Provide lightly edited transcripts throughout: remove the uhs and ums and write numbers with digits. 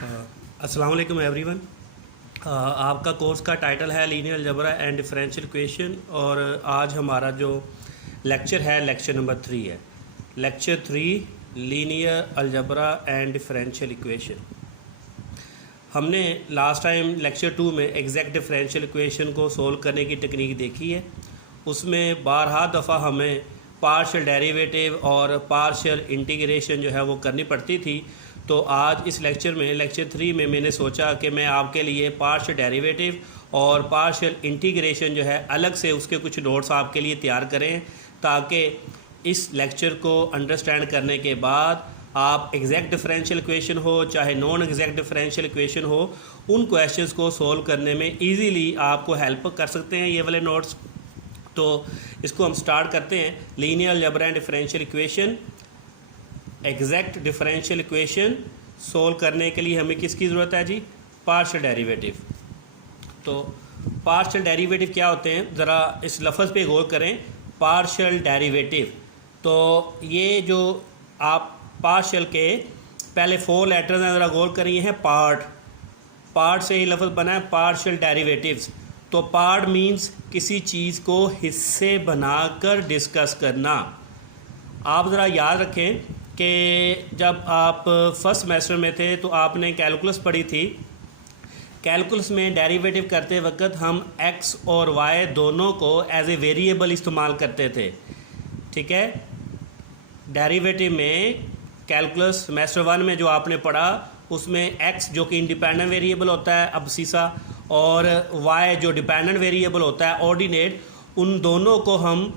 अस्सलाम वालेकुम एवरीवन। आपका कोर्स का टाइटल है linear algebra and differential equation और आज हमारा जो लेक्चर है लेक्चर नंबर 3 है। Lecture 3 linear algebra and differential equation. हमने लास्ट टाइम लेक्चर 2 में एग्जैक्ट डिफरेंशियल इक्वेशन को सोल्व करने की टेक्निक देखी है। उसमें बारहा दफ़ा हमें पार्शियल डेरिवेटिव और पार्शियल इंटीग्रेशन जो है वो करनी पड़ती थी। तो आज इस लेक्चर में लेक्चर 3 में मैंने सोचा कि मैं आपके लिए पार्शियल डेरिवेटिव और पार्शियल इंटीग्रेशन जो है अलग से उसके कुछ नोट्स आपके लिए तैयार करें, ताकि इस लेक्चर को अंडरस्टैंड करने के बाद आप एग्जैक्ट डिफरेंशियल इक्वेशन हो चाहे नॉन एग्जैक्ट डिफरेंशियल इक्वेशन हो, उन क्वेश्चंस को सोल्व करने में ईजीली आपको हेल्प कर सकते हैं ये वाले नोट्स। तो इसको हम स्टार्ट करते हैं। Linear algebra and differential equation. Exact differential equation solve करने के लिए हमें किसकी ज़रूरत है जी? Partial derivative. तो पार्शियल डेरिवेटिव क्या होते हैं, ज़रा इस लफ्ज़ पे गौर करें। पार्शियल डेरिवेटिव, तो ये जो आप पार्शियल के पहले 4 लेटर्स हैं, ज़रा गौर करें, ये हैं पार्ट से ही लफ्ज़ बना है पार्शियल डेरिवेटिव्स। तो पार्ट मीन्स किसी चीज़ को हिस्से बनाकर डिस्कस करना। आप ज़रा याद रखें कि जब आप फर्स्ट सेमेस्टर में थे तो आपने कैलकुलस पढ़ी थी। कैलकुलस में डेरिवेटिव करते वक्त हम x और y दोनों को एज ए वेरिएबल इस्तेमाल करते थे, ठीक है। डेरिवेटिव में कैलकुलस सेमेस्टर 1 में जो आपने पढ़ा उसमें x जो कि इंडिपेंडेंट वेरिएबल होता है अबसीसा, और y जो डिपेंडेंट वेरिएबल होता है ऑर्डिनेट, उन दोनों को हम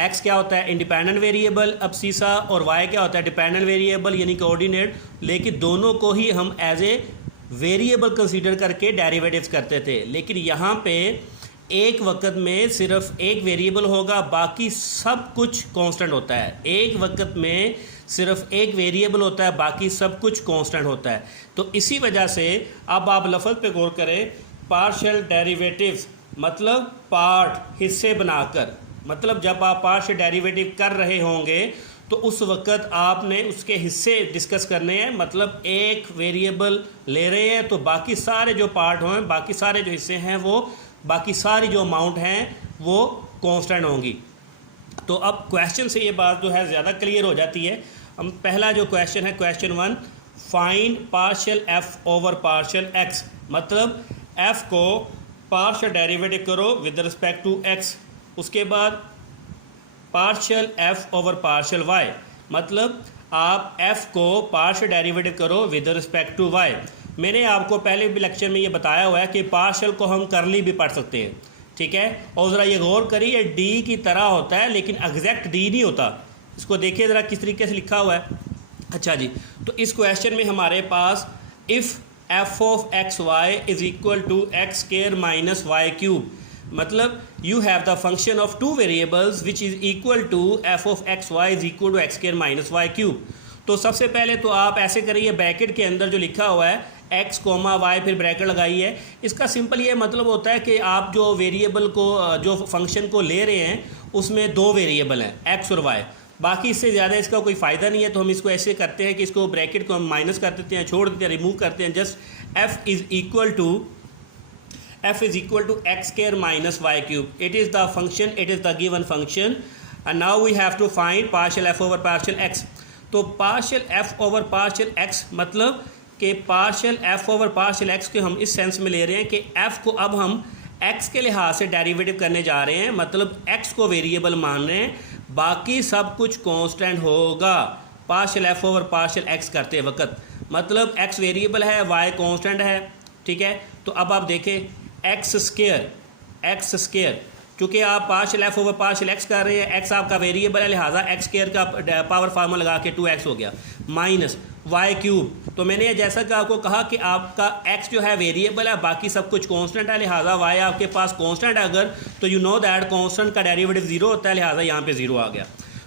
x क्या होता है इंडिपेंडेंट वेरिएबल अबसीसा और y क्या होता है डिपेंडेंट वेरिएबल यानी कि ऑर्डिनेट, लेकिन दोनों को ही हम एज ए वेरिएबल कंसीडर करके डेरिवेटिव्स करते थे। लेकिन यहाँ पे एक वक्त में सिर्फ एक वेरिएबल होगा, बाकी सब कुछ कांस्टेंट होता है। एक वक्त में सिर्फ एक वेरिएबल होता है, बाकी सब कुछ कांस्टेंट होता है। तो इसी वजह से अब आप लफ्ज़ पे गौर करें। पार्शियल डेरिवेटिव्स मतलब पार्ट हिस्से बनाकर, मतलब जब आप पार्शियल डेरिवेटिव कर रहे होंगे तो उस वक़्त आपने उसके हिस्से डिस्कस करने हैं। मतलब एक वेरिएबल ले रहे हैं तो बाकी सारे जो पार्ट हों, बाकी सारे जो हिस्से हैं, वो बाकी सारी जो अमाउंट हैं वो कांस्टेंट होंगी। तो अब क्वेश्चन से ये बात जो है ज़्यादा क्लियर हो जाती है। हम पहला जो क्वेश्चन है question 1, find partial F over partial x. मतलब एफ़ को पार्शियल डेरिवेटिव करो विद रिस्पेक्ट टू एक्स। उसके बाद partial F over partial Y, मतलब आप एफ़ को पार्शियल डेरिवेटिव करो विद रिस्पेक्ट टू वाई। मैंने आपको पहले भी लेक्चर में ये बताया हुआ है कि पार्शियल को हम करली भी पढ़ सकते हैं, ठीक है। और ज़रा ये गौर करिए, डी की तरह होता है लेकिन एग्जैक्ट डी नहीं होता। इसको देखिए ज़रा किस तरीके से लिखा हुआ है। अच्छा जी, तो इस क्वेश्चन में हमारे पास if F of X Y is equal to x square minus Y cube, मतलब you have the function of 2 variables which is equal to F of X Y is equal to x square minus Y cube. तो सबसे पहले तो आप ऐसे करिए, bracket के अंदर जो लिखा हुआ है एक्स कोमा वाई फिर ब्रैकेट लगाई है। इसका सिंपल ये मतलब होता है कि आप जो वेरिएबल को, जो फंक्शन को ले रहे हैं उसमें 2 वेरिएबल हैं एक्स और वाई, बाकी इससे ज़्यादा इसका कोई फ़ायदा नहीं है। तो हम इसको ऐसे करते हैं कि इसको ब्रैकेट को हम माइनस कर देते हैं, छोड़ देते हैं, रिमूव करते हैं। Just F is equal to x square minus Y cube. It is the function, it is the given function and now we have to find partial F over partial X. तो partial F over partial x मतलब कि partial F over partial x के हम इस sense में ले रहे हैं कि एफ़ को अब हम एक्स के लिहाज से डेरिवेटिव करने जा रहे हैं, मतलब एक्स को वेरिएबल मान रहे हैं, बाकी सब कुछ कांस्टेंट होगा partial F over partial x करते वक्त। मतलब एक्स वेरिएबल है, वाई कांस्टेंट है, ठीक है। तो अब आप देखें एक्स स्क्वायर, क्योंकि आप partial F over partial x कर रहे हैं, एक्स आपका वेरिएबल है, लिहाजा एक्स स्क्वायर का पावर फार्मूला लगा के 2x हो गया, माइनस वाई क्यूब। तो मैंने जैसा कि आपको कहा कि आपका x जो है वेरिएबल है, बाकी सब कुछ कांस्टेंट है, लिहाजा y आपके पास कांस्टेंट है अगर, तो यू नो दैट कांस्टेंट का डेरिवेटिव 0 होता है, लिहाजा यहाँ पे 0 आ गया।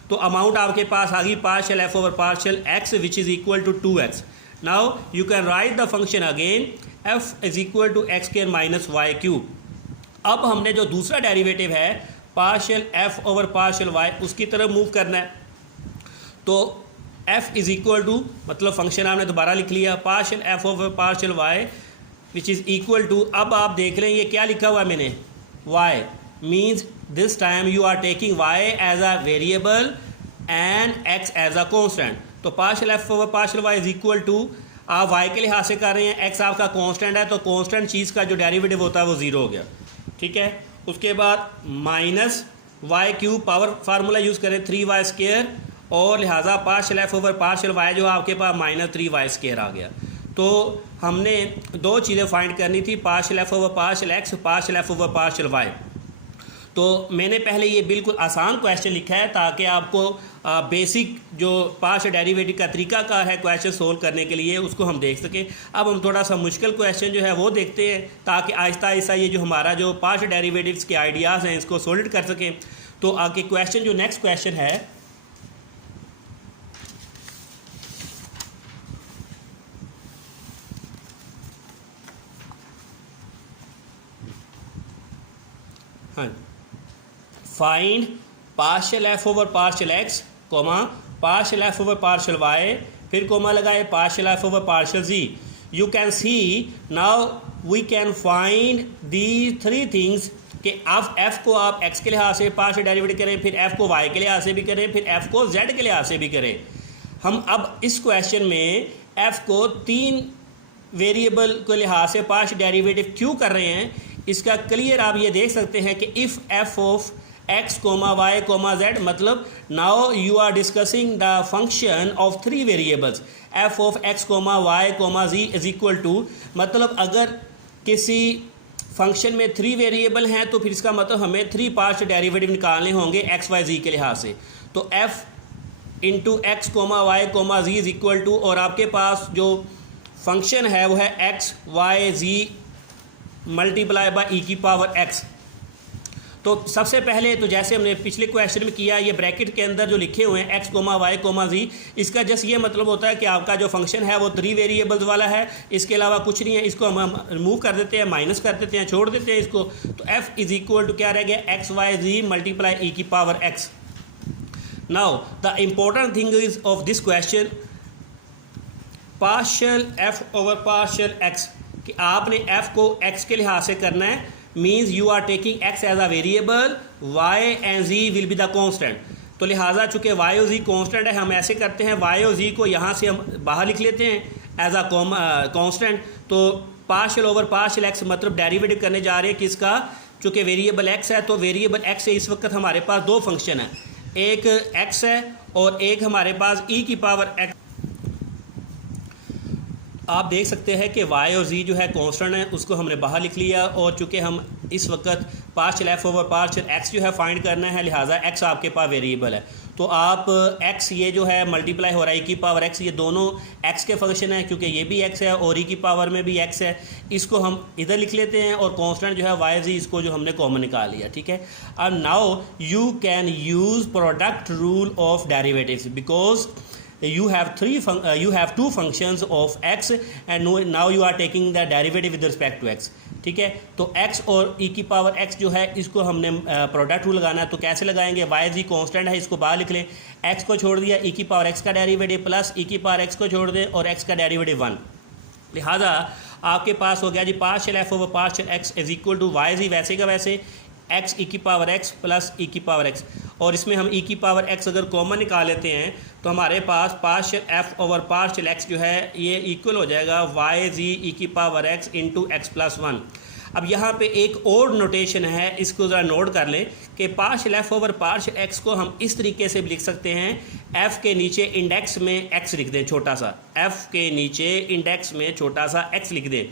तो अमाउंट आपके पास आ गई partial F over partial x which is equal to 2x। Now you can write the function again, f is equal to x square minus Y cube. अब हमने जो दूसरा डेरिवेटिव है partial F over partial y, उसकी तरफ move करना है। तो एफ इज़ इक्वल टू, मतलब फंक्शन आपने दोबारा लिख लिया, partial F over partial y which is equal to, अब आप देख लें ये क्या लिखा हुआ है मैंने, Y means this time you are taking Y as a variable and X as a constant. तो partial F over partial Y is equal to, आप वाई के लिहाज से कर रहे हैं, एक्स आपका कांस्टेंट है, तो कांस्टेंट चीज़ का जो डेरिवेटिव होता है वो ज़ीरो हो गया, ठीक है। उसके बाद minus Y cube, power formula use करें 3y², और लिहाजा partial F over partial y जो आपके पास -3y² आ गया। तो हमने दो चीज़ें फाइंड करनी थी, partial F over partial x, partial F over partial y. तो मैंने पहले ये बिल्कुल आसान क्वेश्चन लिखा है ताकि आपको बेसिक जो पार्शियल डेरिवेटिव का तरीका का है क्वेश्चन सोल्व करने के लिए उसको हम देख सकें। अब हम थोड़ा सा मुश्किल क्वेश्चन जो है वो देखते हैं ताकि आहिस्ता आहिस्ता ये जो हमारा जो पार्शियल डेरिवेटिव्स के आइडियाज़ हैं इसको सोल्व कर सकें। तो आगे क्वेश्चन जो नेक्स्ट क्वेश्चन है, हाँ, find partial F over partial x comma partial F over partial y, फिर कोमा लगाए partial F over partial z. You can see now we can find the three things कि आप f को आप x के लिहाज से पार्शियल डेरिवेटिव करें, फिर एफ़ को वाई के लिहाज से भी करें, फिर एफ़ को जेड के लिहाज से भी करें। हम अब इस क्वेश्चन में एफ़ को तीन वेरिएबल के लिहाज से पार्शियल डेरिवेटिव क्यों कर रहे हैं, इसका क्लियर आप ये देख सकते हैं कि if F of x comma Y comma Z, मतलब now you are discussing the function of three variables, F of x comma Y comma Z is equal to, मतलब अगर किसी फंक्शन में थ्री वेरिएबल हैं तो फिर इसका मतलब हमें थ्री पार्शियल डेरिवेटिव निकालने होंगे एक्स वाई जी के लिहाज से। तो F into X comma Y comma Z is equal to, और आपके पास जो फंक्शन है वो है X Y Z multiply by E की पावर एक्स। तो सबसे पहले तो जैसे हमने पिछले क्वेश्चन में किया, ये ब्रैकेट के अंदर जो लिखे हुए हैं एक्स कोमा वाई कोमा जी, इसका जस्ट ये मतलब होता है कि आपका जो फंक्शन है वो थ्री वेरिएबल्स वाला है, इसके अलावा कुछ नहीं है। इसको हम रिमूव कर देते हैं, माइनस कर देते हैं, छोड़ देते हैं इसको। तो एफ इज इक्वल टू क्या रह गया, x Y Z multiply e की power x. Now the important thing is of this question partial F over partial x, कि आपने एफ को एक्स के लिहाज से करना है, means you are taking x as a variable, y and z will be the constant. तो लिहाजा चूँकि वाई और जी कांस्टेंट है, हम ऐसे करते हैं वाई और जी को यहाँ से हम बाहर लिख लेते हैं एज अ कांस्टेंट। तो पार्शियल ओवर पार्शियल एक्स मतलब डेरिवेटिव करने जा रहे हैं किसका, चूँकि वेरिएबल एक्स है, तो वेरिएबल एक्स से इस वक्त हमारे पास दो फंक्शन है, एक एक्स है और एक हमारे पास ई की पावर एक्स। आप देख सकते हैं कि y और z जो है कांस्टेंट है, उसको हमने बाहर लिख लिया। और चूँकि हम इस वक्त partial F over partial x जो है फाइंड करना है, लिहाजा x आपके पास वेरिएबल है। तो आप x ये जो है मल्टीप्लाई हो रहा है e की पावर x, ये दोनों x के फंक्शन है क्योंकि ये भी x है और e की पावर में भी x है। इसको हम इधर लिख लेते हैं और कांस्टेंट जो है y z इसको जो हमने कॉमन निकाल लिया, ठीक है। अब now you can use product rule of derivatives because you have two functions of x and now you are taking the derivative with respect to x, ठीक है। तो x और e की पावर x जो है इसको हमने प्रोडक्ट रूल लगाना है। तो कैसे लगाएंगे, y जी कांस्टेंट है, इसको बाहर लिख लें, x को छोड़ दिया, e की पावर x का डेरिवेटिव प्लस e की पावर x को छोड़ दें और x का डेरिवेटिव 1, लिहाजा आपके पास हो गया जी partial F over partial x is equal to Y Z वैसे का वैसे एक्स ई की पावर एक्स प्लस ई की पावर एक्स। और इसमें हम ई की पावर एक्स अगर कॉमन निकाल लेते हैं तो हमारे पास partial F over partial x जो है ये इक्वल हो जाएगा वाई जी ई की power x into x plus 1। अब यहाँ पे एक और नोटेशन है, इसको ज़रा नोट कर लें कि partial F over partial x को हम इस तरीके से भी लिख सकते हैं, एफ़ के नीचे इंडेक्स में एक्स लिख दें छोटा सा, एफ़ के नीचे इंडेक्स में छोटा सा एक्स लिख दें।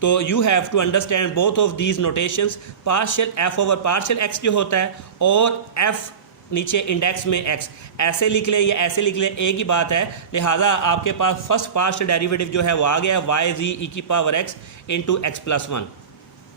तो you have to understand both of these notations, partial F over partial x जो होता है और एफ नीचे इंडेक्स में एक्स, ऐसे लिख लें या ऐसे लिख लें, एक ही बात है। लिहाजा आपके पास फर्स्ट पार्शियल डेरिवेटिव जो है वो आ गया वाई जी ई की power x into x plus 1।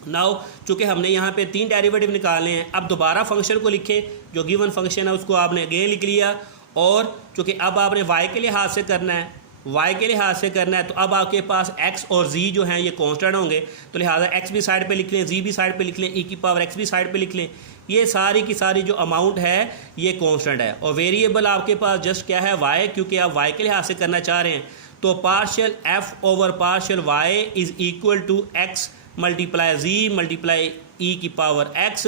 Now चूँकि हमने यहाँ पे तीन डेरिवेटिव निकालने हैं, अब दोबारा फंक्शन को लिखें, जो गिवन फंक्शन है उसको आपने अगेन लिख लिया। और चूँकि अब आपने वाई के लिहाज से करना है, y के लिहाज से करना है, तो अब आपके पास x और z जो हैं ये कांस्टेंट होंगे, तो लिहाजा x भी साइड पे लिख लें, z भी साइड पे लिख लें, e की पावर x भी साइड पे लिख लें। ये सारी की सारी जो अमाउंट है ये कांस्टेंट है। और वेरिएबल आपके पास जस्ट क्या है, y, क्योंकि आप y के लिहाज से करना चाह रहे हैं। तो partial f over partial y is equal to x multiply z multiply e की power x।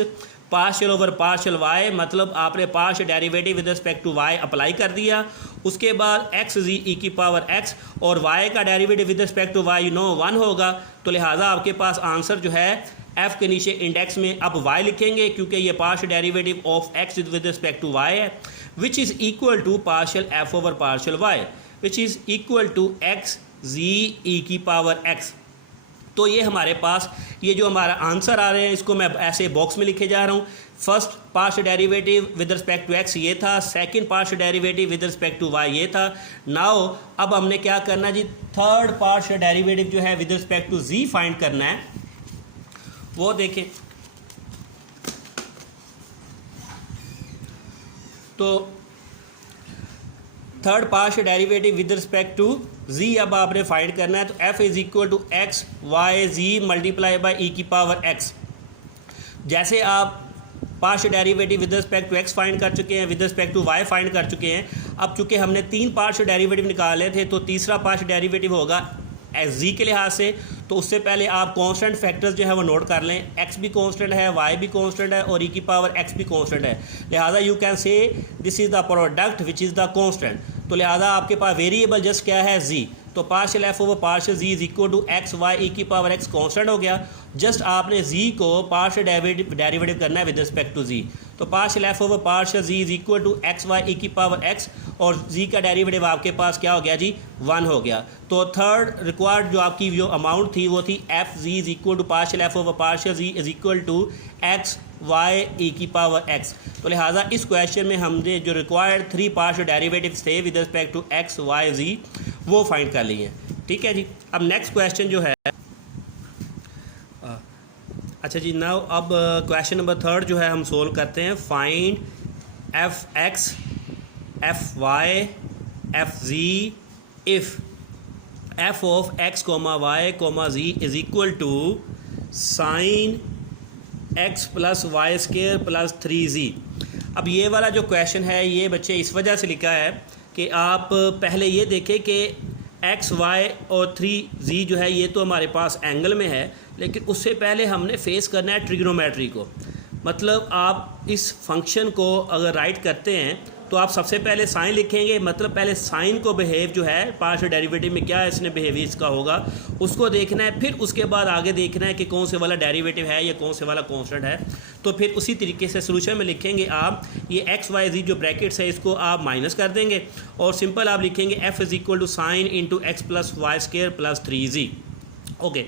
Partial over partial y मतलब आपने partial derivative with respect to y apply कर दिया, उसके बाद x z e की पावर x, और y का derivative with respect to y 1 होगा। तो लिहाजा आपके पास आंसर जो है f के नीचे इंडेक्स में अब y लिखेंगे, क्योंकि ये partial derivative of x with respect to y है, which is equal to partial f over partial y which is equal to x z e की पावर x। तो ये हमारे पास ये जो हमारा आंसर आ रहे हैं इसको मैं ऐसे बॉक्स में लिखे जा रहा हूँ। First partial derivative with respect to x ये था, second partial derivative with respect to y ये था। नाउ अब हमने क्या करना जी, थर्ड पार्शियल डेरिवेटिव जो है with respect to z find करना है, वो देखें। तो third partial derivative with respect to z अब आपने फाइंड करना है। तो f is equal to X Y Z multiply by E की पावर x। जैसे आप partial derivative with respect to x find कर चुके हैं, with respect to y find कर चुके हैं, अब चूंकि हमने 3 पार्शियल डेरिवेटिव निकाले थे तो तीसरा पार्शियल डेरिवेटिव होगा z के लिहाज से। तो उससे पहले आप कांस्टेंट फैक्टर्स जो है वो नोट कर लें, x भी कांस्टेंट है, y भी कांस्टेंट है और e की पावर x भी कांस्टेंट है। लिहाजा यू कैन से this is the product which is the constant. तो लिहाजा आपके पास वेरिएबल जस्ट क्या है, z। तो partial f over partial z is equal to X Y E की पावर x कांस्टेंट हो गया। जस्ट आपने z को पार्शियल डेरिवेटिव करना है विद रिस्पेक्ट टू z। तो partial f over partial z is equal to X Y E की power x, और z का डेरिवेटिव आपके पास क्या हो गया जी, 1 हो गया। तो थर्ड रिक्वायर्ड जो आपकी जो अमाउंट थी वो थी f z is equal to partial f over partial z is equal to X Y E की पावर x। तो लिहाजा इस क्वेश्चन में हमने जो रिक्वायर्ड 3 पार्शियल डेरिवेटिव्स थे with respect to x y z वो फाइंड कर लिए हैं। ठीक है जी। अब नेक्स्ट क्वेश्चन जो है, अच्छा जी, नाउ अब क्वेश्चन नंबर 3 जो है हम सोल्व करते हैं। Find F x f y f z if F of x comma Y comma z is equal to sine x plus Y square plus 3z। अब ये वाला जो क्वेश्चन है ये बच्चे इस वजह से लिखा है कि आप पहले ये देखें कि एक्स वाई और 3z जो है ये तो हमारे पास एंगल में है, लेकिन उससे पहले हमने फेस करना है ट्रिग्नोमेट्री को। मतलब आप इस फंक्शन को अगर राइट करते हैं तो आप सबसे पहले साइन लिखेंगे, मतलब पहले साइन को बिहेव जो है पार्शियल डेरिवेटिव में क्या इसने बिहेवियर इसका होगा उसको देखना है, फिर उसके बाद आगे देखना है कि कौन से वाला डेरिवेटिव है या कौन से वाला कांस्टेंट है। तो फिर उसी तरीके से सोल्यूशन में लिखेंगे आप ये एक्स वाई जी जो ब्रैकेट्स है इसको आप माइनस कर देंगे और सिंपल आप लिखेंगे f is equal to sine into x plus Y square plus 3z। Okay,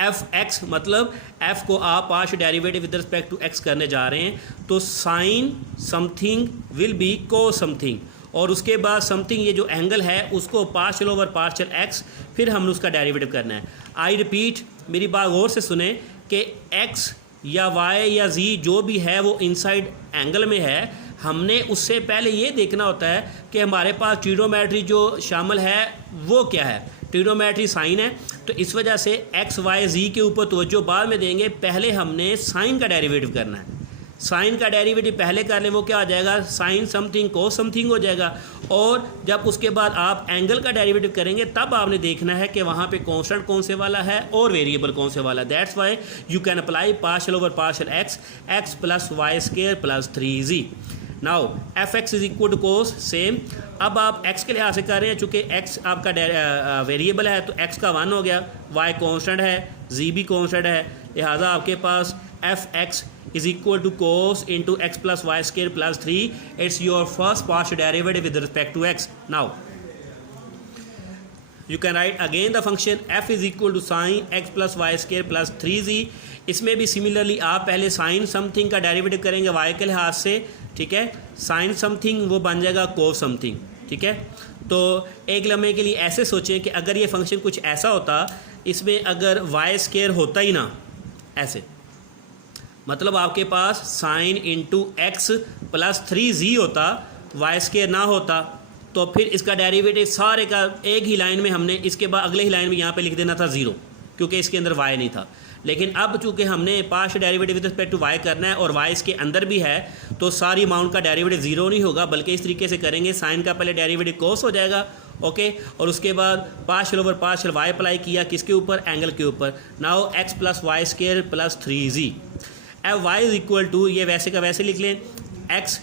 f x मतलब एफ को आप partial derivative with respect to x करने जा रहे हैं, तो sine something will be cos something, और उसके बाद समथिंग ये जो एंगल है उसको पार्शियल ओवर पार्शियल एक्स, फिर हमने उसका डेरिवेटिव करना है। आई रिपीट, मेरी बात गौर से सुने कि एक्स या वाई या जी जो भी है वो इनसाइड एंगल में है, हमने उससे पहले ये देखना होता है कि हमारे पास ट्रिग्नोमेट्री जो शामिल है वो क्या है। ट्रिग्नोमेट्री साइन है, तो इस वजह से एक्स वाई जी के ऊपर तवज्जो बाद में देंगे, पहले हमने साइन का डेरिवेटिव करना है। साइन का डेरिवेटिव पहले कर लें वो क्या हो जाएगा, साइन समथिंग को समथिंग हो जाएगा, और जब उसके बाद आप एंगल का डेरिवेटिव करेंगे तब आपने देखना है कि वहाँ पे कांस्टेंट कौन से वाला है और वेरिएबल कौन से वाला। That's why you can apply partial over partial x, x plus Y square plus 3z। Now f x is equal to cos same. अब आप x के लिहाज से कर रहे हैं, चूँकि x आपका वेरिएबल है तो x का 1 हो गया, y कांस्टेंट है, z भी कांस्टेंट है, लिहाजा आपके पास F x is equal to cos into x plus Y square plus 3। It's your first partial derivative with respect to x। Now you can write again the function f is equal to sine x plus Y square plus 3z। इसमें भी similarly आप पहले sine something का derivative करेंगे y के लिहाज से, ठीक है, साइन समथिंग वो बन जाएगा कोस समथिंग, ठीक है। तो एक लम्हे के लिए ऐसे सोचें कि अगर ये फंक्शन कुछ ऐसा होता, इसमें अगर वाई स्क्वायर होता ही ना, ऐसे मतलब आपके पास sine into x plus 3z होता, वाई स्क्वायर ना होता, तो फिर इसका डेरिवेटिव सारे का एक ही लाइन में हमने इसके बाद अगले ही लाइन में यहाँ पे लिख देना था 0, क्योंकि इसके अंदर y नहीं था। लेकिन अब चूँकि हमने partial derivative with respect to y करना है और y इसके अंदर भी है, तो सारी अमाउंट का डेरिवेटिव ज़ीरो नहीं होगा, बल्कि इस तरीके से करेंगे साइन का पहले डेरिवेटिव कोस हो जाएगा, ओके, और उसके बाद partial over partial y apply किया किसके ऊपर, एंगल के ऊपर। Now x plus Y square plus 3z। अब y इज इक्वल टू, ये वैसे का वैसे लिख लें, x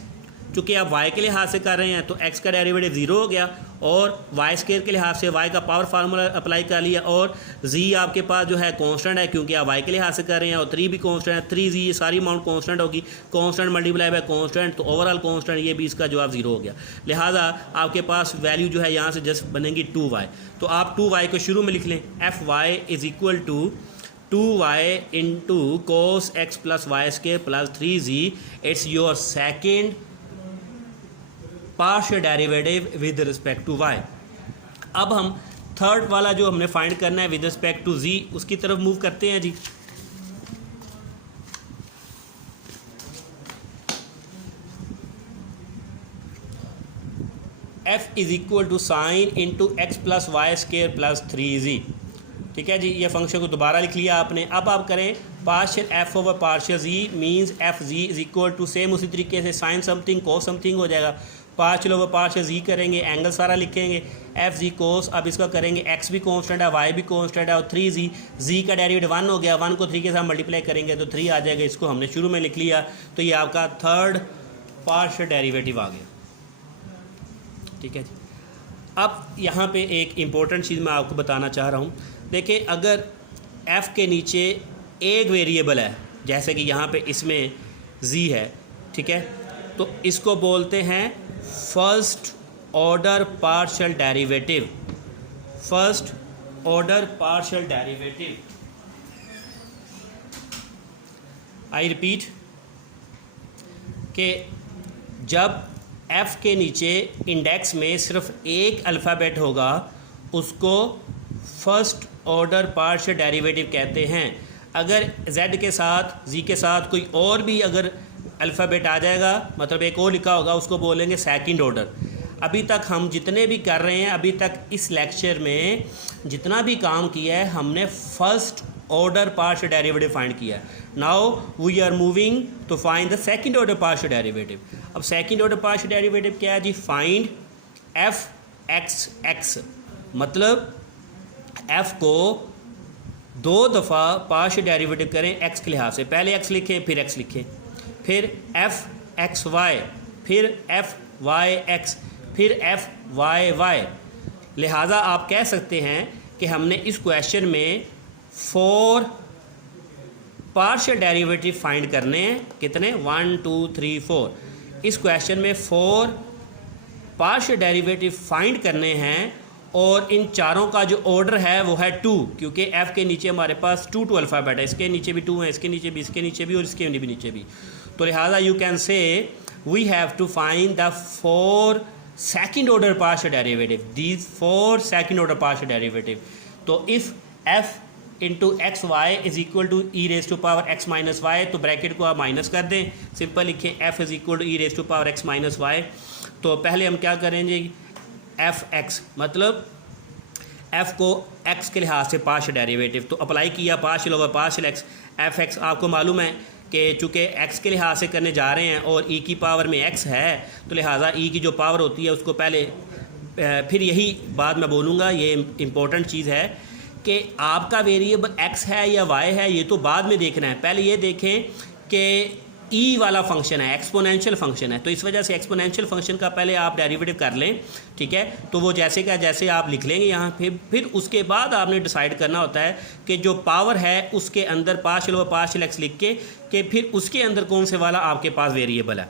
चूँकि आप y के लिहाज से कर रहे हैं तो x का डेरिवेटिव ज़ीरो हो गया, और वाई स्क्वायर के लिहाज से y का पावर फार्मूला अप्लाई कर लिया, और z आपके पास जो है कांस्टेंट है क्योंकि आप y के लिहाज से कर रहे हैं, और 3 भी कांस्टेंट है, 3z, ये सारी अमाउंट कांस्टेंट होगी, कांस्टेंट मल्टीप्लाई बाय कांस्टेंट, तो ओवरऑल कांस्टेंट, ये भी इसका जवाब ज़ीरो हो गया। लिहाजा आपके पास वैल्यू जो है यहाँ से जस्ट बनेगी 2y। तो आप 2y को शुरू में लिख लें, f y is equal to 2y into cos x plus Y square plus 3z। It's your second partial derivative with respect to y। अब हम थर्ड वाला जो हमने फाइंड करना है विद रिस्पेक्ट टू z, उसकी तरफ मूव करते हैं जी। f is equal to sine into x plus Y square plus 3z। ठीक है जी, ये फंक्शन को दोबारा लिख लिया आपने। अब आप करें partial F over partial z, means f z is equal to same उसी तरीके से साइन समथिंग कोस समथिंग हो जाएगा। पार्शियल ओवर पार्शियल जी करेंगे, एंगल सारा लिखेंगे, एफ जी कोस, अब इसका करेंगे एक्स भी कांस्टेंट है, वाई भी कांस्टेंट है, और 3z, जी का डेरिवेटिव 1 हो गया, 1 को 3 के साथ मल्टीप्लाई करेंगे तो 3 आ जाएगा, इसको हमने शुरू में लिख लिया, तो ये आपका थर्ड पार्शियल डेरिवेटिव आ गया। ठीक है जी। अब यहाँ पे एक इम्पोर्टेंट चीज़ मैं आपको बताना चाह रहा हूँ। देखिए, अगर f के नीचे एक वेरिएबल है, जैसे कि यहाँ पे इसमें z है, ठीक है, तो इसको बोलते हैं first order partial derivative. First order partial derivative, I repeat, कि जब f के नीचे इंडेक्स में सिर्फ एक अल्फ़ाबेट होगा उसको फर्स्ट ऑर्डर पार्शियल डेरिवेटिव कहते हैं। अगर z के साथ, z के साथ कोई और भी अगर अल्फ़ाबेट आ जाएगा, मतलब एक और लिखा होगा, उसको बोलेंगे सेकंड ऑर्डर। अभी तक हम जितने भी कर रहे हैं, अभी तक इस लेक्चर में जितना भी काम किया है, हमने first order partial derivative find किया है। Now we are moving to find the second order partial derivative. अब सेकंड ऑर्डर पार्शियल डेरिवेटिव क्या है जी? फाइंड एफ एक्स एक्स, मतलब f को 2 दफ़ा पार्शियल डेरिवेटिव करें x के लिहाज से। पहले x लिखें, फिर x लिखें, फिर f एक्स वाई, फिर f y x, फिर f y y। लिहाजा आप कह सकते हैं कि हमने इस क्वेश्चन में 4 पार्शियल डेरिवेटिव फाइंड करने हैं। कितने? 1 2 3 4। इस क्वेश्चन में 4 पार्शियल डेरिवेटिव फाइंड करने हैं, और इन चारों का जो ऑर्डर है वो है 2, क्योंकि f के नीचे हमारे पास 2 अल्फ़ाबेट है, इसके नीचे भी 2 है, इसके नीचे भी, इसके नीचे भी, और इसके भी नीचे भी। तो लिहाजा you can say we have to find the 4 second order partial derivative, these 4 second order partial derivative. तो if f into X Y is equal to E raise to power x minus Y, तो bracket को आप minus कर दें, simple लिखें f is equal to E raise to power x minus Y. तो पहले हम क्या करेंगे, एफ एक्स, मतलब f को x के लिहाज से पार्शियल डेरिवेटिव तो अप्लाई किया, partial over partial x। F x आपको मालूम है कि चूँकि x के लिहाज से करने जा रहे हैं और e की पावर में x है, तो लिहाजा e की जो पावर होती है उसको पहले, फिर यही बात मैं बोलूँगा, ये इम्पोर्टेंट चीज़ है कि आपका वेरिएबल x है या y है, ये तो बाद में देखना है। पहले ये देखें कि ई वाला फंक्शन है, एक्सपोनेंशियल फंक्शन है, तो इस वजह से एक्सपोनेंशियल फंक्शन का पहले आप डेरिवेटिव कर लें, ठीक है। तो वो जैसे का जैसे आप लिख लेंगे यहाँ, फिर उसके बाद आपने डिसाइड करना होता है कि जो पावर है उसके अंदर पार्शियल व पार्शियल एक्स लिख के फिर उसके अंदर कौन से वाला आपके पास वेरिएबल है,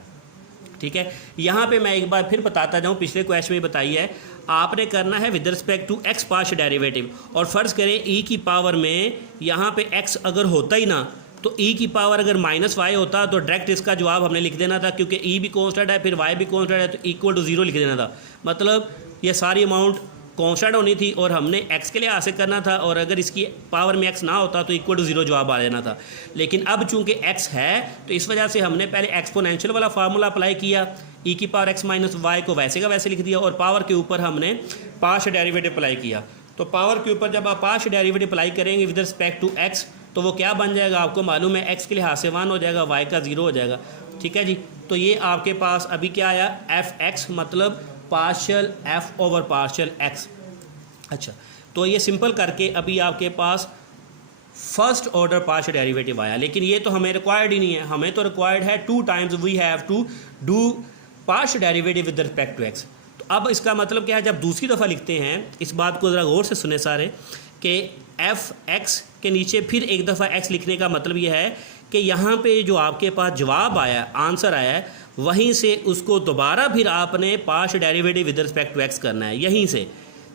ठीक है। यहाँ पे मैं एक बार फिर बताता जाऊँ, पिछले क्वेश्चन में बताई है, आपने करना है with respect to x partial derivative, और फ़र्ज़ करें ई की पावर में यहाँ पे एक्स अगर होता ही ना, तो e की पावर अगर माइनस वाई होता तो डायरेक्ट इसका जवाब हमने लिख देना था, क्योंकि e भी कांस्टेंट है, फिर y भी कांस्टेंट है, तो इक्वल टू 0 लिख देना था। मतलब ये सारी अमाउंट कांस्टेंट होनी थी और हमने x के लिहाज से करना था, और अगर इसकी पावर में x ना होता तो इक्वल टू 0 जवाब आ जाना था। लेकिन अब चूंकि x है तो इस वजह से हमने पहले एक्सपोनेंशियल वाला फार्मूला अप्लाई किया, e की पावर x माइनस वाई को वैसे का वैसे लिख दिया, और पावर के ऊपर हमने पार्शियल डेरिवेटिव अप्लाई किया। तो पावर के ऊपर जब आप पार्शियल डेरिवेटिव अप्लाई करेंगे विद रिस्पेक्ट टू एक्स तो वो क्या बन जाएगा, आपको मालूम है एक्स के लिहाज से 1 हो जाएगा, वाई का 0 हो जाएगा। ठीक है जी, तो ये आपके पास अभी क्या आया, एफ एक्स मतलब partial F over partial x. अच्छा, तो ये सिंपल करके अभी आपके पास फर्स्ट ऑर्डर पार्शियल डेरिवेटिव आया, लेकिन ये तो हमें रिक्वायर्ड ही नहीं है, हमें तो रिक्वायर्ड है 2 times we have to do partial derivative with respect to x. तो अब इसका मतलब क्या है, जब दूसरी दफ़ा लिखते हैं, इस बात को ज़रा गौर से सुने सारे, कि एफ एक्स के नीचे फिर एक दफ़ा एक्स लिखने का मतलब ये है कि यहाँ पे जो आपके पास जवाब आया, आंसर आया है, वहीं से उसको दोबारा फिर आपने partial derivative with respect to x करना है, यहीं से।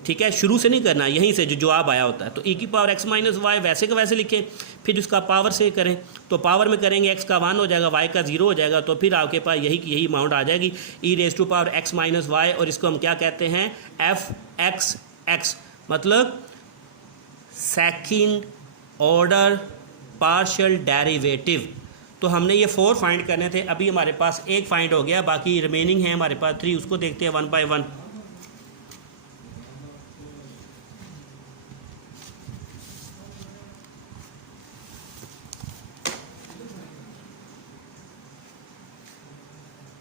ठीक है, शुरू से नहीं करना, यहीं से जो जवाब आया होता है। तो e की पावर x माइनस वाई वैसे का वैसे लिखें, फिर उसका पावर से करें, तो पावर में करेंगे x का 1 हो जाएगा, y का 0 हो जाएगा, तो फिर आपके पास यही अमाउंट आ जाएगी e raise to power x minus y, और इसको हम क्या कहते हैं, एफ एक्स एक्स, मतलब सेकंड ऑर्डर पार्शियल डेरिवेटिव। तो हमने ये 4 फाइंड करने थे, अभी हमारे पास 1 फाइंड हो गया, बाकी रिमेनिंग है हमारे पास 3, उसको देखते हैं 1 बाय 1।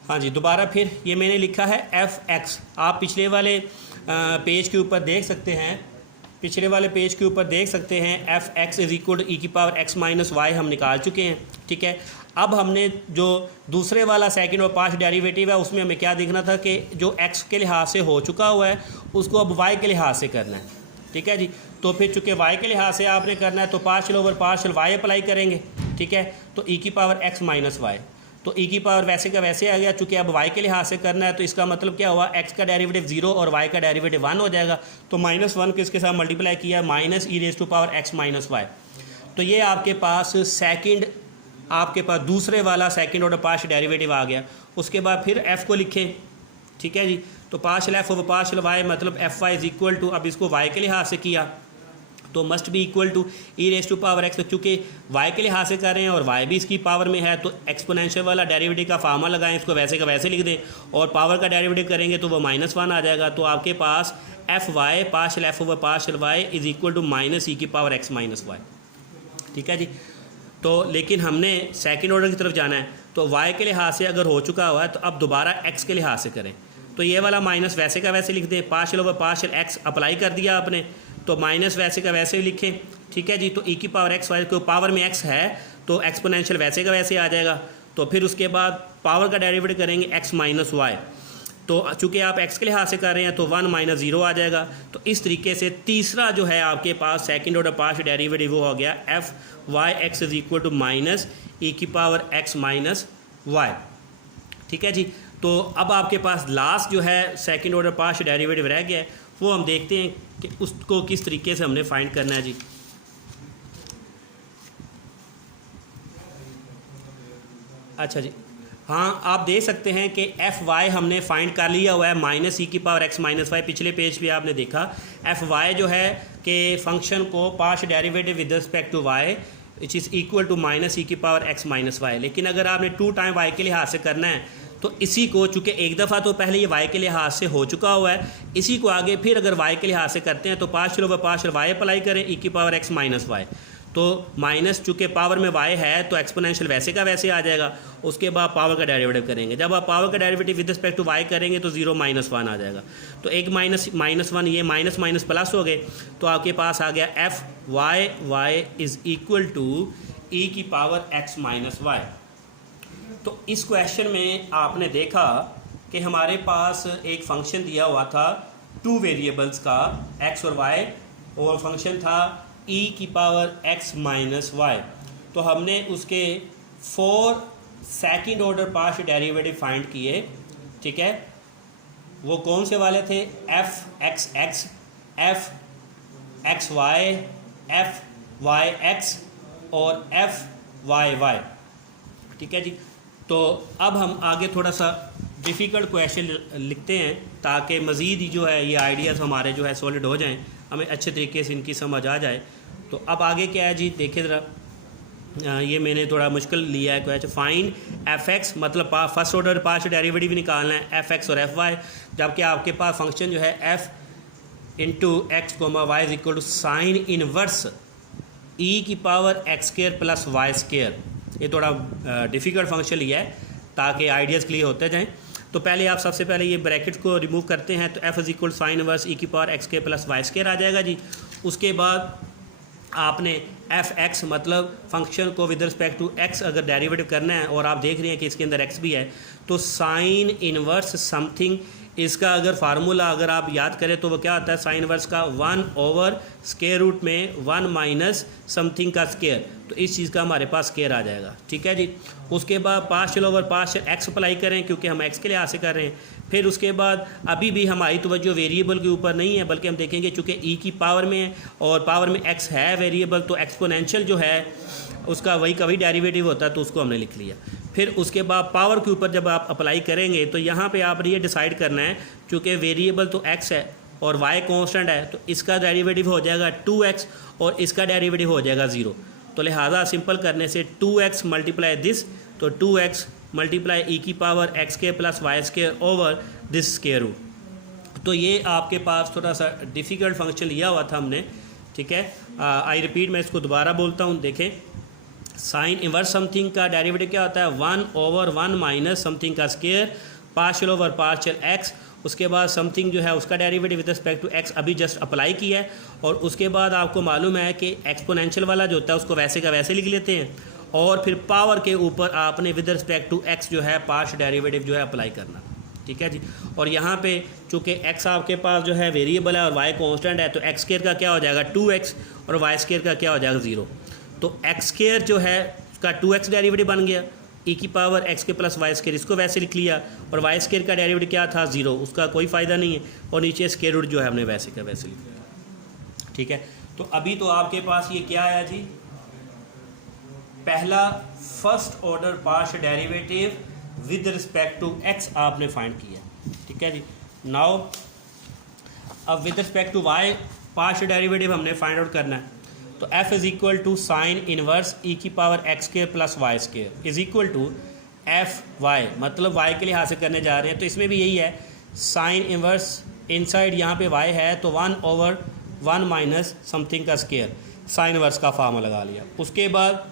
हाँ जी, दोबारा फिर ये मैंने लिखा है एफ एक्स, आप पिछले वाले पेज के ऊपर देख सकते हैं, F x is equal to ई की पावर एक्स माइनस वाई हम निकाल चुके हैं। ठीक है, अब हमने जो दूसरे वाला सेकंड और पार्शियल डेरिवेटिव है उसमें हमें क्या देखना था कि जो एक्स के लिहाज से हो चुका हुआ है उसको अब वाई के लिहाज से करना है। ठीक है जी, तो फिर चूँकि वाई के लिहाज से आपने करना है तो partial over partial y apply करेंगे। ठीक है, तो ई की पावर एक्स माइनस वाई, तो ई की पावर वैसे का वैसे आ गया, चूँकि अब वाई के लिहाज से करना है तो इसका मतलब क्या हुआ, एक्स का डेरिवेटिव 0 और वाई का डेरिवेटिव 1 हो जाएगा। तो -1 किसके साथ मल्टीप्लाई किया, minus e raise to power x minus Y. तो ये आपके पास दूसरे वाला सेकंड ऑर्डर पार्शियल डेरिवेटिव आ गया। उसके बाद फिर एफ़ को लिखें। ठीक है जी, तो partial F over partial Y मतलब F Y is equal to, अब इसको वाई के लिहाज से किया तो must be equal to E raise to power X, चूँकि वाई के लिहाज से कर रहे हैं और वाई भी इसकी पावर में है तो एक्सपोनेंशियल वाला डेरिवेटिव का फार्मूला लगाएं, इसको वैसे का वैसे लिख दें, और पावर का डेरिवेटिव करेंगे तो वो -1 आ जाएगा। तो आपके पास F Y partial F over partial Y is equal to minus E की पावर एक्स माइनस वाई। ठीक है जी, तो लेकिन हमने सेकंड ऑर्डर की तरफ जाना है, तो वाई के लिहाज से अगर हो चुका हुआ है तो अब दोबारा एक्स के लिहाज से करें, तो ये वाला माइनस वैसे का वैसे लिख दें, partial over partial x apply कर दिया आपने, तो माइनस वैसे का वैसे लिखें। ठीक है जी, तो ई की पावर एक्स वाई को पावर में एक्स है तो एक्सपोनेंशियल वैसे का वैसे आ जाएगा। तो फिर उसके बाद पावर का डेरिवेटिव करेंगे एक्स माइनस वाई, तो चूँकि आप एक्स के लिहाज से कर रहे हैं तो 1 माइनस 0 आ जाएगा। तो इस तरीके से तीसरा जो है आपके पास सेकंड ऑर्डर पार्शियल डेरिवेटिव वो हो गया F Y X is equal to minus E की पावर एक्स माइनस वाई। ठीक है जी, तो अब आपके पास लास्ट जो है सेकंड ऑर्डर पार्शियल डेरिवेटिव रह गया है, वो हम देखते हैं कि उसको किस तरीके से हमने फाइंड करना है जी। अच्छा जी, हाँ आप देख सकते हैं कि एफ वाई हमने फाइंड कर लिया हुआ है माइनस ई की पावर एक्स माइनस वाई। पिछले पेज पे आपने देखा एफ वाई जो है कि फंक्शन को partial derivative with respect to Y which is equal to minus E की पावर एक्स माइनस वाई। लेकिन अगर आपने 2 टाइम वाई के लिहाज से करना है तो इसी को, चूँकि एक दफ़ा तो पहले ये वाई के लिहाज से हो चुका हुआ है, इसी को आगे फिर अगर वाई के लिहाज से करते हैं तो partial over partial y apply करें ई की पावर एक्स माइनस वाई, तो माइनस चूँकि पावर में वाई है तो एक्सपोनेंशियल वैसे का वैसे आ जाएगा। उसके बाद पावर का डेरिवेटिव करेंगे, जब आप पावर का derivative with respect to y करेंगे तो 0 -1 आ जाएगा। तो एक -1 ये माइनस माइनस प्लस हो गए, तो आपके पास आ गया F Y Y is equal to ई की पावर एक्स माइनस वाई। तो इस क्वेश्चन में आपने देखा कि हमारे पास एक फंक्शन दिया हुआ था 2 वेरिएबल्स का x और y, और फंक्शन था e की पावर x माइनस वाई। तो हमने उसके 4 second order partial derivative find किए। ठीक है, वो कौन से वाले थे, f x x, f x y, f Y x और एफ वाई वाई। ठीक है जी, तो अब हम आगे थोड़ा सा डिफ़िकल्ट क्वेश्चन लिखते हैं ताकि मज़ीद जो है ये आइडियाज़ हमारे जो है सॉलिड हो जाएं, हमें अच्छे तरीके से इनकी समझ आ जाए। तो अब आगे क्या है जी, देखिए ज़रा, ये मैंने थोड़ा मुश्किल लिया है क्वेश्चन। फाइंड एफ एक्स मतलब फर्स्ट ऑर्डर पार्शियल डेरिवेटिव निकालना है एफ एक्स और एफ वाई, जबकि आपके पास फंक्शन जो है F into X comma Y is equal to sine inverse E की power x square plus Y square. ये थोड़ा डिफ़िकल्ट फंक्शन लिया है ताकि आइडियाज़ क्लियर होते जाएँ। तो पहले आप सबसे पहले ये ब्रैकेट को रिमूव करते हैं, तो F is equal sine inverse E की power x square plus Y square आ जाएगा जी। उसके बाद आपने एफ एक्स मतलब फंक्शन को विद रिस्पेक्ट टू एक्स अगर डेरिवेटिव करना है और आप देख रहे हैं कि इसके अंदर एक्स भी है, तो साइन इनवर्स समथिंग, इसका अगर फार्मूला अगर आप याद करें तो वो क्या आता है, साइन इनवर्स का 1 ओवर स्केयर रूट में 1 माइनस समथिंग का स्केयर, तो इस चीज़ का हमारे पास स्केयर आ जाएगा। ठीक है जी। उसके बाद partial over partial x apply करें क्योंकि हम एक्स के लिहाज से कर रहे हैं। फिर उसके बाद अभी भी हमारी तवज्जो वेरिएबल के ऊपर नहीं है, बल्कि हम देखेंगे चूँकि ई की पावर में है और पावर में एक्स है वेरिएबल, तो एक्सपोनेंशियल जो है उसका वही का वही डेरिवेटिव होता है, तो उसको हमने लिख लिया। फिर उसके बाद पावर के ऊपर जब आप अप्लाई करेंगे तो यहाँ पे आपने ये डिसाइड करना है, चूँकि वेरिएबल तो एक्स है और वाई कांस्टेंट है, तो इसका डेरिवेटिव हो जाएगा 2x और इसका डेरिवेटिव हो जाएगा 0। तो लिहाजा सिंपल करने से 2x मल्टीप्लाई दिस, तो 2x मल्टीप्लाई ई की पावर एक्स के plus Y square over this square root. तो ये आपके पास थोड़ा सा डिफ़िकल्ट फंक्शन लिया हुआ था हमने। ठीक है, आई रिपीट, मैं इसको दोबारा बोलता हूँ। देखें, साइन इनवर्स समथिंग का डेरिवेटिव क्या होता है, 1 ओवर 1 माइनस समथिंग का square, partial over partial x, उसके बाद समथिंग जो है उसका derivative with respect to x अभी जस्ट अप्लाई किया है, और उसके बाद आपको मालूम है कि एक्सपोनेंशियल वाला जो होता है उसको वैसे का वैसे लिख लेते हैं, और फिर पावर के ऊपर आपने विद रिस्पेक्ट टू एक्स जो है पार्शियल डेरिवेटिव जो है अप्लाई करना। ठीक है जी। और यहाँ पे चूँकि एक्स आपके पास जो है वेरिएबल है और वाई कांस्टेंट है, तो एक्स स्केयर का क्या हो जाएगा 2x और वाई स्केयर का क्या हो जाएगा 0। तो एक्स स्केयर जो है उसका 2x डेरिवेटिव बन गया, ई की पावर एक्स के प्लस वाई स्केयर इसको वैसे लिख लिया, और वाई स्केयर का डेरिवेटिव क्या था 0, उसका कोई फ़ायदा नहीं है, और नीचे स्केयर रूट जो है हमने वैसे का वैसे लिख लिया। ठीक है, तो अभी तो आपके पास ये क्या आया जी, पहला first order partial derivative with respect to X आपने फाइंड किया। ठीक है जी। नाउ अब with respect to Y partial derivative हमने फाइंड आउट करना है, तो f is equal to sine inverse E की power x square plus Y square is equal to F Y, मतलब y के लिहाज से करने जा रहे हैं, तो इसमें भी यही है, साइन इनवर्स इनसाइड यहाँ पे y है तो 1 ओवर 1 माइनस समथिंग का स्केयर, साइन इनवर्स का फार्मूला लगा लिया। उसके बाद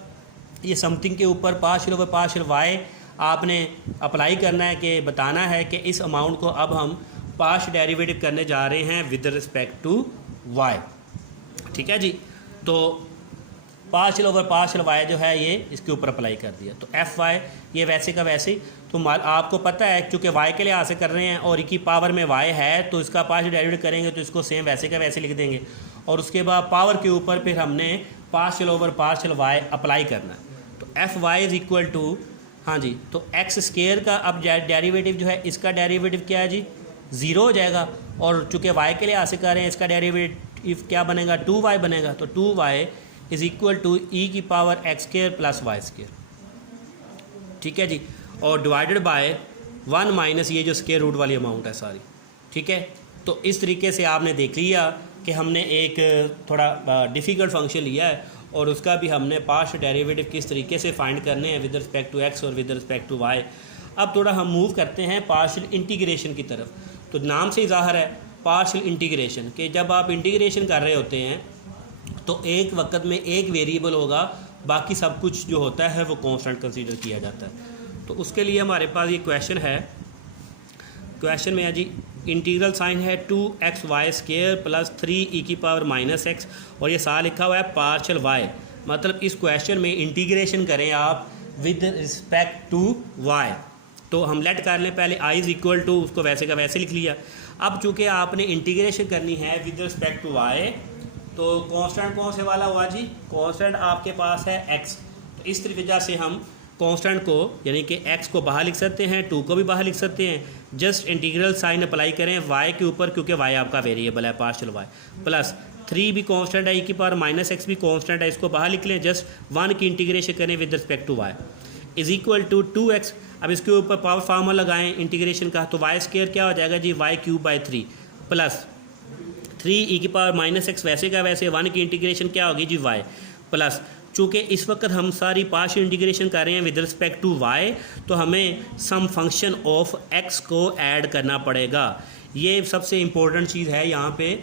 ये समथिंग के ऊपर पार्शियल ओवर पार्शियल y आपने अप्लाई करना है कि बताना है कि इस अमाउंट को अब हम पार्शियल डेरिवेटिव करने जा रहे हैं विद रिस्पेक्ट टू y। ठीक है जी। तो पार्शियल ओवर पार्शियल y जो है ये इसके ऊपर अप्लाई कर दिया, तो एफ वाई ये वैसे का वैसे ही, तो आपको पता है चूँकि y के लिहाज से कर रहे हैं और की पावर में y है, तो इसका पार्शियल डेरिवेटिव करेंगे तो इसको सेम वैसे का वैसे लिख देंगे, और उसके बाद पावर के ऊपर फिर हमने partial over partial y apply करना है, तो f y is equal to, हाँ जी, तो एक्स स्केयर का अब डेरिवेटिव जो है इसका डेरिवेटिव क्या है जी 0 हो जाएगा, और चूँकि y के लिहाज से कर रहे हैं इसका डेरिवेटिव क्या बनेगा 2y बनेगा, तो 2y इज़ इक्वल टू ई की power x square plus Y square. ठीक है जी, और डिवाइडेड बाय 1 माइनस ये जो स्केयर रूट वाली अमाउंट है सारी। ठीक है, तो इस तरीके से आपने देख लिया कि हमने एक थोड़ा डिफ़िकल्ट फंक्शन लिया है और उसका भी हमने पार्शियल डेरिवेटिव किस तरीके से फाइंड करने हैं विद रिस्पेक्ट टू एक्स और विद रिस्पेक्ट टू वाई। अब थोड़ा हम मूव करते हैं पार्शियल इंटीग्रेशन की तरफ। तो नाम से ही ज़ाहिर है पार्शियल इंटीग्रेशन कि जब आप इंटीग्रेशन कर रहे होते हैं तो एक वक्त में एक वेरिएबल होगा, बाकी सब कुछ जो होता है वो कांस्टेंट कंसीडर किया जाता है। तो उसके लिए हमारे पास ये क्वेश्चन है, क्वेश्चन में है जी इंटीग्रल साइन है 2x वाई स्केयर प्लस 3 ई की पावर माइनस एक्स, और ये सारा लिखा हुआ है पार्शियल y, मतलब इस क्वेश्चन में इंटीग्रेशन करें आप विद रिस्पेक्ट टू y। तो हम लेट कर लें पहले i इज़ इक्वल टू, उसको वैसे का वैसे लिख लिया। अब चूँकि आपने इंटीग्रेशन करनी है विद रिस्पेक्ट टू y, तो कांस्टेंट कौन से वाला हुआ जी, कांस्टेंट आपके पास है x, तो इस वजह से हम कांस्टेंट को यानी कि x को बाहर लिख सकते हैं, 2 को भी बाहर लिख सकते हैं, जस्ट इंटीग्रल साइन अप्लाई करें y के ऊपर क्योंकि y आपका वेरिएबल है पार्शियल y, प्लस 3 भी कांस्टेंट है, ई की पावर माइनस एक्स भी कांस्टेंट है, इसको बाहर लिख लें, जस्ट 1 की इंटीग्रेशन करें with respect to y is equal to 2x। अब इसके ऊपर पावर फार्मूला लगाएं इंटीग्रेशन का, तो वाई स्केयर क्या हो जाएगा जी वाई क्यूब बाई 3 प्लस 3 ई की पावर माइनस एक्स वैसे का वैसे, 1 की इंटीग्रेशन क्या होगी जी वाई, प्लस चूँकि इस वक्त हम सारी पार्शियल इंटीग्रेशन कर रहे हैं विद रिस्पेक्ट टू वाई, तो हमें सम फंक्शन ऑफ एक्स को ऐड करना पड़ेगा। ये सबसे इम्पोर्टेंट चीज़ है यहाँ पे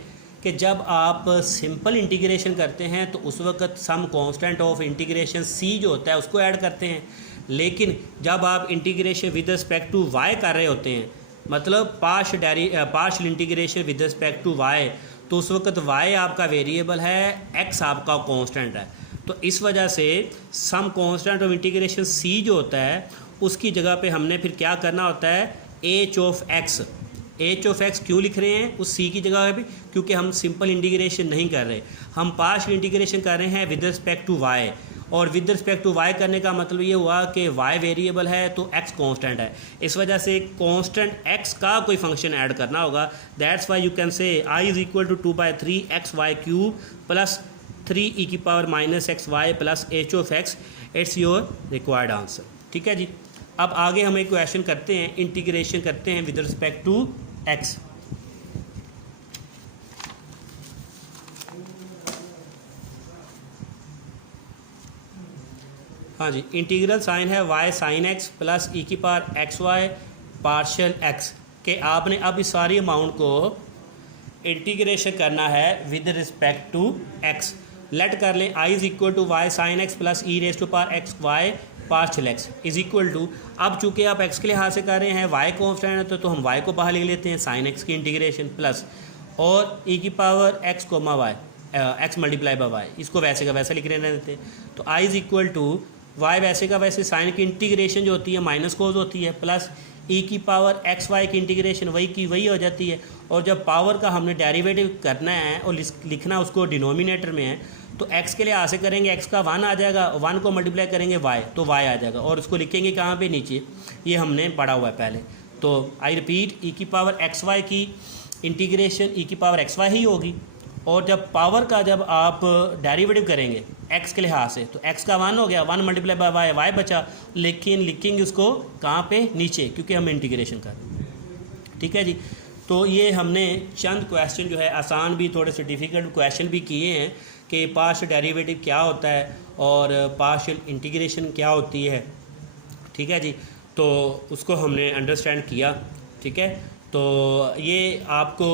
कि जब आप सिंपल इंटीग्रेशन करते हैं तो उस वक्त सम कांस्टेंट ऑफ इंटीग्रेशन सी जो होता है उसको ऐड करते हैं, लेकिन जब आप integration with respect to y कर रहे होते हैं, मतलब partial integration with respect to y, तो उस वक्त वाई आपका वेरिएबल है, एक्स आपका कांस्टेंट है। तो इस वजह से सम कांस्टेंट ऑफ इंटीग्रेशन सी जो होता है उसकी जगह पे हमने फिर क्या करना होता है, H of x. H of x क्यों लिख रहे हैं उस सी की जगह पे, क्योंकि हम सिंपल इंटीग्रेशन नहीं कर रहे, हम पार्शियल इंटीग्रेशन कर रहे हैं विद रिस्पेक्ट टू वाई, और विद रिस्पेक्ट टू वाई करने का मतलब ये हुआ कि वाई वेरिएबल है तो एक्स कांस्टेंट है, इस वजह से कांस्टेंट एक्स का कोई फंक्शन ऐड करना होगा। That's why you can say I is equal to 2/3 x y cube plus 3 e की power minus x y plus h of x, it's your required answer. ठीक है जी। अब आगे हम एक क्वेश्चन करते हैं, इंटीग्रेशन करते हैं विद रिस्पेक्ट टू एक्स। हाँ जी, इंटीग्रल साइन है y sine x plus e की power x Y partial x के आपने अब इस सारी अमाउंट को इंटीग्रेशन करना है with respect to X. Let कर लें I is equal to Y sine x plus E raise to power x Y partial X is equal to, अब चूंकि आप एक्स के लिहाज से कर रहे हैं वाई कांस्टेंट है तो हम वाई को बाहर ले लेते हैं, साइन एक्स की इंटीग्रेशन प्लस और ई की power x comma y x multiply by y, इसको वैसे का वैसा लिख रहने देते हैं। तो I is equal to y वैसे का वैसे साइन की इंटीग्रेशन जो होती है माइनस कोज होती है प्लस ई की पावर एक्स वाई की इंटीग्रेशन वही की वही हो जाती है, और जब पावर का हमने डेरिवेटिव करना है और लिखना उसको डिनोमिनेटर में है तो x के लिए ऐसे करेंगे, x का 1 आ जाएगा, 1 को मल्टीप्लाई करेंगे y तो y आ जाएगा, और उसको लिखेंगे कहाँ पे, नीचे, ये हमने पढ़ा हुआ है पहले। तो आई रिपीट, e की पावर एक्स वाई की इंटीग्रेशन e की पावर एक्स वाई ही होगी, और जब पावर का जब आप डेरिवेटिव करेंगे x के लिहाज से तो x का 1 हो गया, 1 मल्टीप्लाई बाय y बचा, लेकिन लिखेंगे उसको कहाँ पे, नीचे, क्योंकि हम इंटीग्रेशन कर रहे हैं। ठीक है जी। तो ये हमने चंद क्वेश्चन जो है आसान भी थोड़े से डिफ़िकल्ट क्वेश्चन भी किए हैं कि पार्शियल डेरिवेटिव क्या होता है और पार्शियल इंटीग्रेशन क्या होती है। ठीक है जी। तो उसको हमने अंडरस्टैंड किया। ठीक है। तो ये आपको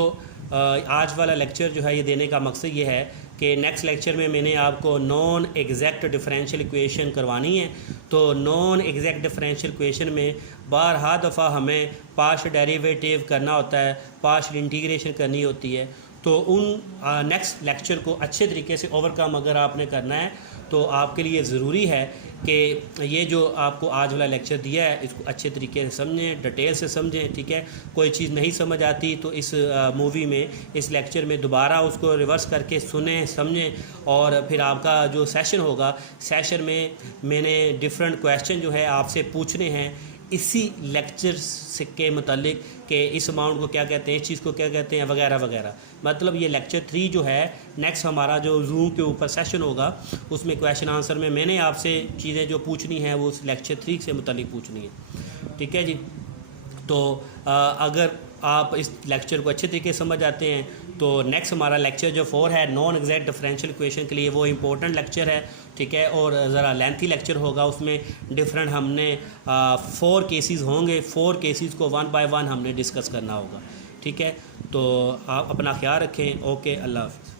आज वाला लेक्चर जो है ये देने का मकसद ये है कि नेक्स्ट लेक्चर में मैंने आपको नॉन एग्जैक्ट डिफरेंशियल इक्वेशन करवानी है। तो नॉन एग्जैक्ट डिफरेंशियल इक्वेशन में बारहा दफ़ा हमें पार्शियल डेरिवेटिव करना होता है, पार्शियल इंटीग्रेशन करनी होती है। तो उन नेक्स्ट लेक्चर को अच्छे तरीके से ओवरकम अगर आपने करना है तो आपके लिए ज़रूरी है कि ये जो आपको आज वाला लेक्चर दिया है इसको अच्छे तरीके से समझें, डिटेल से समझें। ठीक है। कोई चीज़ नहीं समझ आती तो इस मूवी में, इस लेक्चर में दोबारा उसको रिवर्स करके सुनें, समझें, और फिर आपका जो सेशन होगा, सेशन में मैंने डिफरेंट क्वेश्चन जो है आपसे पूछने हैं इसी लेक्चर से के मतलब कि इस अमाउंट को क्या कहते हैं, इस चीज़ को क्या कहते हैं, वगैरह वगैरह। मतलब ये लेक्चर 3 जो है नेक्स्ट हमारा जो जूम के ऊपर सेशन होगा उसमें क्वेश्चन आंसर में मैंने आपसे चीज़ें जो पूछनी है वो उस लेक्चर 3 से मुतालिक पूछनी है। ठीक है जी। तो अगर आप इस लेक्चर को अच्छे तरीके से समझ आते हैं तो नेक्स्ट हमारा लेक्चर जो 4 है नॉन एग्जैक्ट डिफरेंशियल इक्वेशन के लिए, वो इम्पोर्टेंट लेक्चर है। ठीक है। और ज़रा लेंथी लेक्चर होगा, उसमें डिफरेंट हमने 4 केसेस होंगे, 4 केसेस को 1 बाय 1 हमने डिस्कस करना होगा। ठीक है। तो आप अपना ख्याल रखें। ओके, अल्लाह हाफ़िज़।